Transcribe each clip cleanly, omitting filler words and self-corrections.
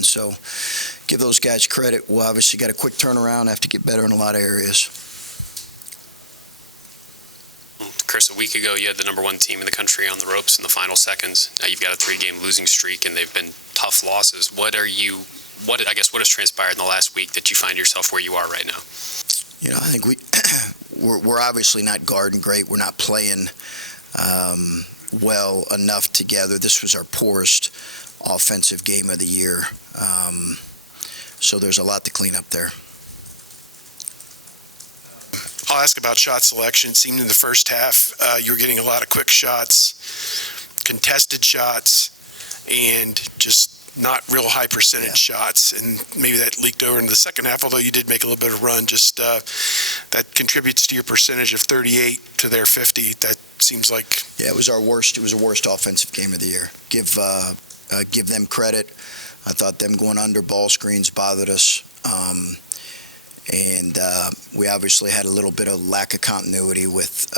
happen. So give those guys credit. We'll obviously got a quick turnaround, have to get better in a lot of areas. Chris, a week ago you had the number one team in the country on the ropes in the final seconds. Now you've got a 3-game losing streak, and they've been tough losses. What has transpired in the last week that you find yourself where you are right now? I think we're obviously not guarding great. We're not playing well enough together. This was our poorest offensive game of the year. So there's a lot to clean up there. I'll ask about shot selection. It seemed in the first half you were getting a lot of quick shots, contested shots, and just not real high percentage shots. And maybe that leaked over into the second half, although you did make a little bit of run. Just that contributes to your percentage of 38 to their 50. That seems like... Yeah, it was our worst. It was the worst offensive game of the year. Give them credit. I thought them going under ball screens bothered us. And we obviously had a little bit of lack of continuity with,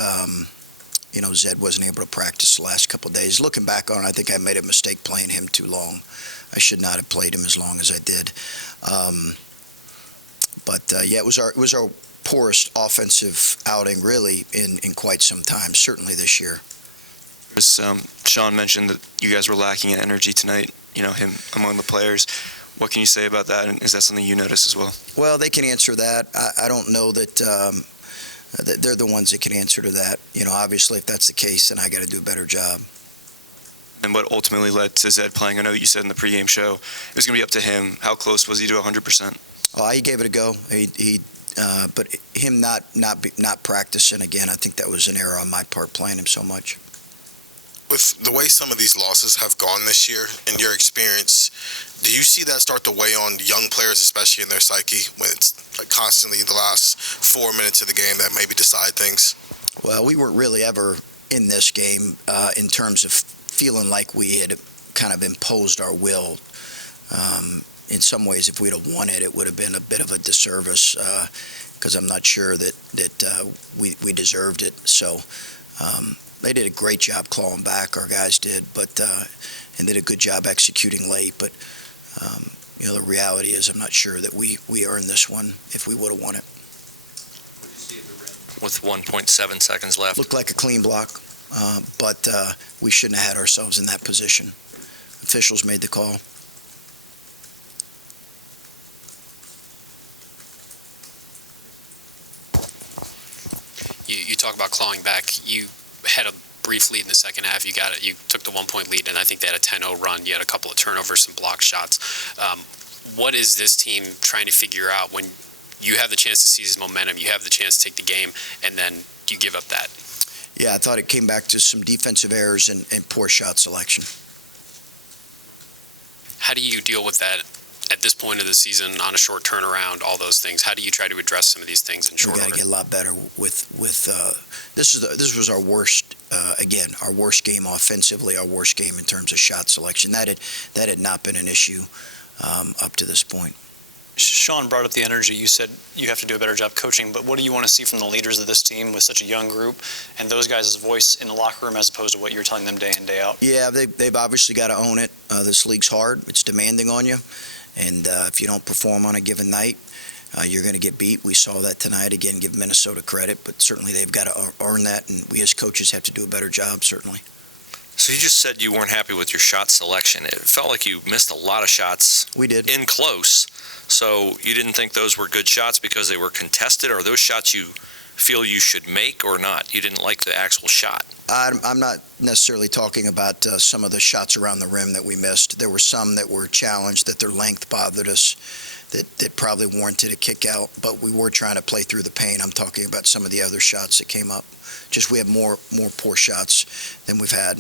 Zed wasn't able to practice the last couple of days. Looking back on it, I think I made a mistake playing him too long. I should not have played him as long as I did. It was our poorest offensive outing really in quite some time, certainly this year. Sean mentioned that you guys were lacking in energy tonight, him among the players. What can you say about that, and is that something you notice as well? Well, they can answer that. I don't know that they're the ones that can answer to that. Obviously, if that's the case, then I got to do a better job. And what ultimately led to Zed playing? I know you said in the pregame show it was going to be up to him. How close was he to 100%? Oh, he gave it a go. But him not practicing again, I think that was an error on my part, playing him so much. With the way some of these losses have gone this year, in your experience, do you see that start to weigh on young players, especially in their psyche, when it's constantly the last 4 minutes of the game that maybe decide things? Well, we weren't really ever in this game in terms of feeling like we had kind of imposed our will. In some ways, if we'd have won it, it would have been a bit of a disservice because I'm not sure that we deserved it. So they did a great job clawing back, our guys did, and did a good job executing late. But the reality is I'm not sure that we earned this one if we would have won it. With 1.7 seconds left. Looked like a clean block, but we shouldn't have had ourselves in that position. Officials made the call. You talk about clawing back. You had a brief lead in the second half. You took the 1-point lead, and I think they had a 10-0 run. You had a couple of turnovers, some block shots. What is this team trying to figure out when you have the chance to seize momentum, you have the chance to take the game, and then you give up that? Yeah, I thought it came back to some defensive errors and poor shot selection. How do you deal with that at this point of the season on a short turnaround, all those things? How do you try to address some of these things in short order? We got to get a lot better with this was our worst, our worst game offensively, our worst game in terms of shot selection. That had not been an issue up to this point. Sean brought up the energy. You said you have to do a better job coaching, but what do you want to see from the leaders of this team with such a young group and those guys' voice in the locker room as opposed to what you're telling them day in, day out? Yeah, they've obviously got to own it. This league's hard. It's demanding on you. And if you don't perform on a given night, you're going to get beat. We saw that tonight. Again, give Minnesota credit, but certainly they've got to earn that, and we as coaches have to do a better job, certainly. So you just said you weren't happy with your shot selection. It felt like you missed a lot of shots. We did. In close. So you didn't think those were good shots because they were contested, or are those shots you feel you should make or not? You didn't like the actual shot? I'm not necessarily talking about some of the shots around the rim that we missed. There were some that were challenged, that their length bothered us, that probably warranted a kick out, but we were trying to play through the pain. I'm talking about some of the other shots that came up. Just we have more poor shots than we've had.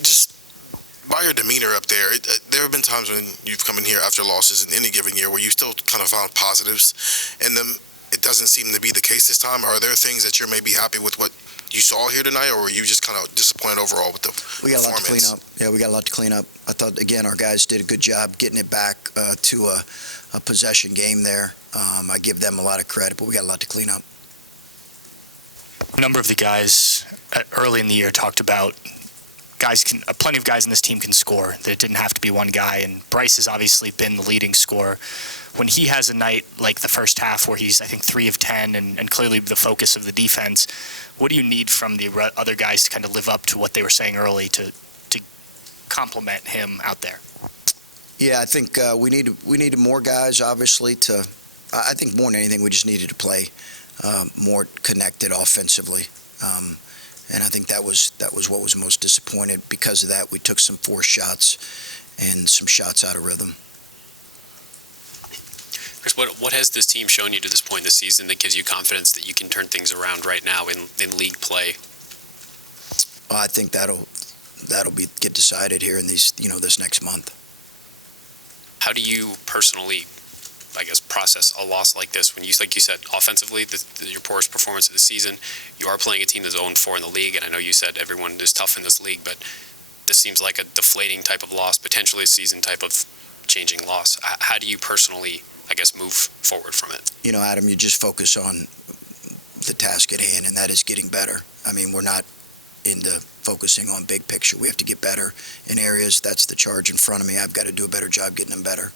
Just by your demeanor up there, there have been times when you've come in here after losses in any given year where you still kind of found positives in them. It doesn't seem to be the case this time. Are there things that you're maybe happy with what you saw here tonight, or were you just kind of disappointed overall with the performance? We got a lot to clean up. Yeah, we got a lot to clean up. I thought, again, our guys did a good job getting it back to a possession game there. I give them a lot of credit, but we got a lot to clean up. A number of the guys early in the year talked about plenty of guys in this team can score. That it didn't have to be one guy, and Bryce has obviously been the leading scorer. When he has a night like the first half where he's, I think, 3 of 10 and clearly the focus of the defense, what do you need from the other guys to kind of live up to what they were saying early to complement him out there? Yeah, I think we needed more guys, obviously. I think more than anything, we just needed to play more connected offensively, and I think that was what was most disappointed. Because of that, we took some forced shots and some shots out of rhythm. Chris, what has this team shown you to this point this season that gives you confidence that you can turn things around right now in league play? I think that'll get decided here in this next month. How do you personally, I guess, process a loss like this when like you said, offensively, your poorest performance of the season, you are playing a team that's 0-4 in the league, and I know you said everyone is tough in this league, but this seems like a deflating type of loss, potentially a season type of changing loss. How do you personally, I guess, move forward from it? Adam, you just focus on the task at hand, and that is getting better. I mean, we're not into focusing on big picture. We have to get better in areas. That's the charge in front of me. I've got to do a better job getting them better.